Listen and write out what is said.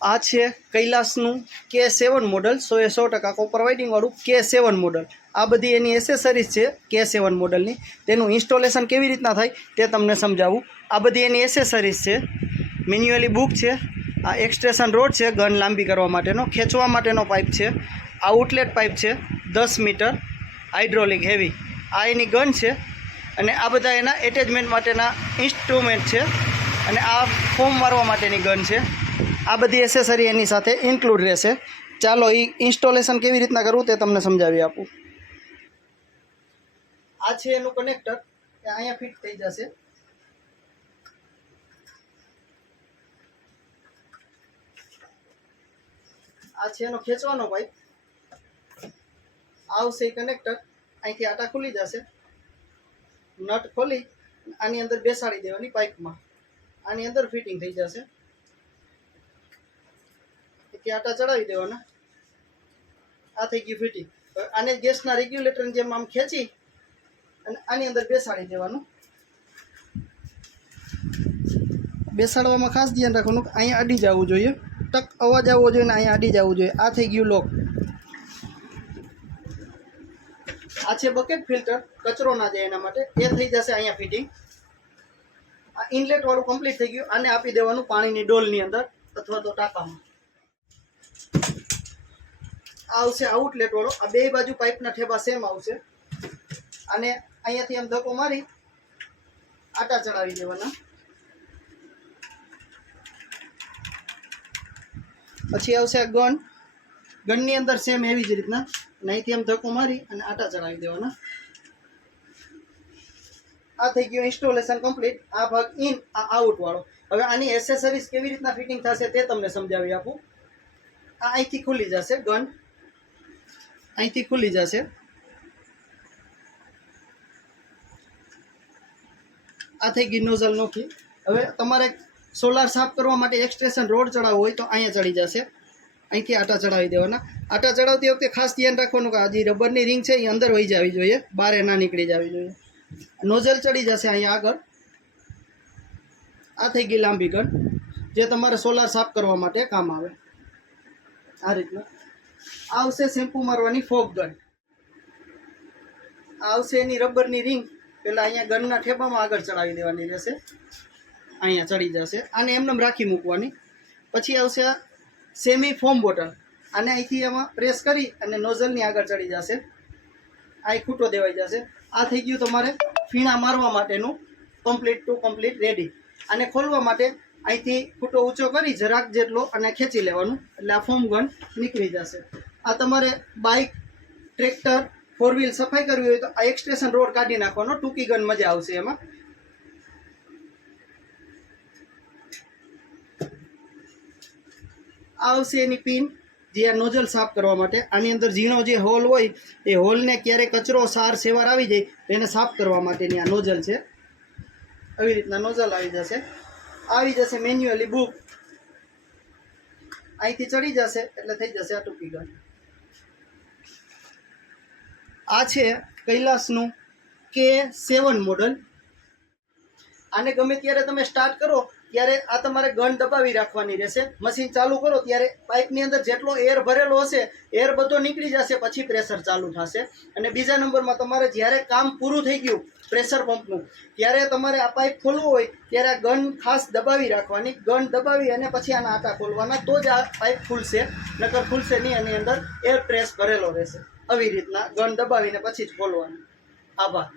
આ છે કૈલાસનું K7 મોડલ 100% કોપર વાઇડિંગવાળું K7 મોડલ। આ બધી એની એસેસરીઝ છે K7 મોડલની। તેનું ઇન્સ્ટોલેશન કેવી રીતના થાય તે તમને સમજાવું। આ બધી એની એસેસરીઝ છે। મેન્યુઅલી બુક છે। આ એક્સટેન્શન રોડ છે ગન લાંબી કરવા માટેનો, ખેંચવા માટેનો પાઇપ છે। આઉટલેટ પાઇપ છે 10 મીટર હાઇડ્રોલિક હેવી। આ એની ગન છે અને આ બધા એના એટેચમેન્ટ માટેના ઇન્સ્ટ્રુમેન્ટ છે અને આ ફોર્મ મારવા માટેની ગન છે। આ બધી એસેસરી એની સાથે ઇન્ક્લુડ રહેશે। ચાલો એ ઇન્સ્ટોલેશન કેવી રીતના કરવું તે તમને સમજાવી આપું। આ છે એનું કનેક્ટર, એ અહીંયા ફિટ થઈ જશે। આ છે એનો ખેંચવાનો પાઇપ, આવશે કનેક્ટર, અહીંથી આટા ખુલી જશે, નટ ખોલી આની અંદર બેસાડી દેવાની પાઇપમાં, આની અંદર ફિટિંગ થઈ જશે। આટા ચડાવી દેવાના, આ થઈ ગયું ફિટિંગ। આને ગેસના રેગ્યુલેટરની જેમ આમ ખેંચી અને આની અંદર બેસાડી દેવાનું। બેસાડવામાં ખાસ ધ્યાન રાખવાનું કે અહીંયા અડી જવું જોઈએ, ટક અવાજ આવવો જોઈએ ને અહીંયા અડી જવું જોઈએ। આ થઈ ગયું લોક। આ છે બકેટ ફિલ્ટર, કચરો ના જાય એના માટે, એ થઈ જશે અહીંયા ફિટિંગ। આ ઇનલેટ વાળું કમ્પ્લીટ થઈ ગયું। આને આપી દેવાનું પાણીની ડોલની અંદર અથવા તો ટાંકામાં। આ આવશે આઉટલેટ વાળો, આ બે બાજુ પાઇપના ઠેબા સેમ આવશે। અને અહીંયાથી આમ ધક્કો મારી આટા ચડાવી દેવાના। પછી આવશે ગન, ગનની અંદર સેમ એવી જ રીતના અહીંથી આમ ધક્કો મારી અને આટા ચડાવી દેવાના। આ થઈ ગયું ઇન્સ્ટોલેશન કમ્પ્લીટ। આ ભાગ ઇન, આ આઉટ વાળો। હવે આની એસેસરીઝ કેવી રીતના ફિટિંગ થશે તે તમને સમજાવી આપું। આ અહીંથી ખુલી જશે ગન, અહીંથી ખુલી જશે। આ થઈ ગઈ નોઝલ નોખી। હવે તમારે સોલાર સાફ કરવા માટે એક્સટેન્શન રોડ ચડાવવો હોય તો અહીંયા ચડી જશે, અહીંથી આટા ચડાવી દેવાના। આટા ચડાવતી વખતે ખાસ ધ્યાન રાખવાનું કે આ જે રબરની રિંગ છે એ અંદર વહી જવી જોઈએ, બહાર ના નીકળી જવી જોઈએ। નોઝલ ચડી જશે અહીંયા આગળ। આ થઈ ગઈ લાંબી ગન, જે તમારે સોલાર સાફ કરવા માટે કામ આવે। આ રીતના આવશે શેમ્પુ મારવાની ફોગ ગન। આવશે એની રબરની રિંગ, પેલા અહીંયા ગનના ઠેબામાં આગળ ચડાવી દેવાની રહેશે, અહીંયા ચડી જશે। આને એમને રાખી મૂકવાની। પછી આવશે આ સેમી ફોમ બોટલ, આને અહીંથી એમાં પ્રેસ કરી અને નોઝલની આગળ ચડી જશે, આ ખૂટો દેવાઈ જશે। આ થઈ ગયું તમારે ફીણા મારવા માટેનું કમ્પ્લીટ ટુ કમ્પ્લીટ રેડી। આને ખોલવા માટે અહીંથી ખૂટો ઊંચો કરી જરાક જેટલો અને ખેંચી લેવાનું, એટલે આ ફોમ ગન નીકળી જશે। આ તમારે બાઇક, ટ્રેક્ટર, 4 વ્હીલ સફાઈ કરવી હોય તો આ એક્સટેન્શન રોડ કાઢી નાખવાનો, ટૂંકી ગન મજા આવશે એમાં। આ આવશે એની પિન, જે આ નોઝલ સાફ કરવા માટે। આની અંદર ઝીણો જે હોલ હોય એ હોલને ક્યારે કચરો, સાર, સેવાર આવી જાય તો એને સાફ કરવા માટેની આ નોઝલ છે। આવી રીતના નોઝલ આવી જશે। આવી જશે મેન્યુઅલી બુક, અહીંથી ચડી જશે એટલે થઈ જશે આ ટૂંકી ગન। આ છે કૈલાસનું K7 મોડલ। આને ગમે ત્યારે તમે સ્ટાર્ટ કરો ત્યારે આ તમારે ગન દબાવી રાખવાની રહેશે। મશીન ચાલુ કરો ત્યારે પાઇપની અંદર જેટલો એર ભરેલો હશે એર બધો નીકળી જશે, પછી પ્રેશર ચાલુ થશે। અને બીજા નંબરમાં તમારે જ્યારે કામ પૂરું થઈ ગયું પ્રેશર પંપનું, ત્યારે તમારે આ પાઇપ ખોલવું હોય ત્યારે આ ગન ખાસ દબાવી રાખવાની। ગન દબાવી અને પછી આના આટા ખોલવાના, તો જ આ પાઇપ ખુલશે, નકર ખુલશે નહીં, એની અંદર એર પ્રેસ ભરેલો રહેશે। આવી રીતના ગન દબાવીને પછી જ ખોલવાનું। આભાર।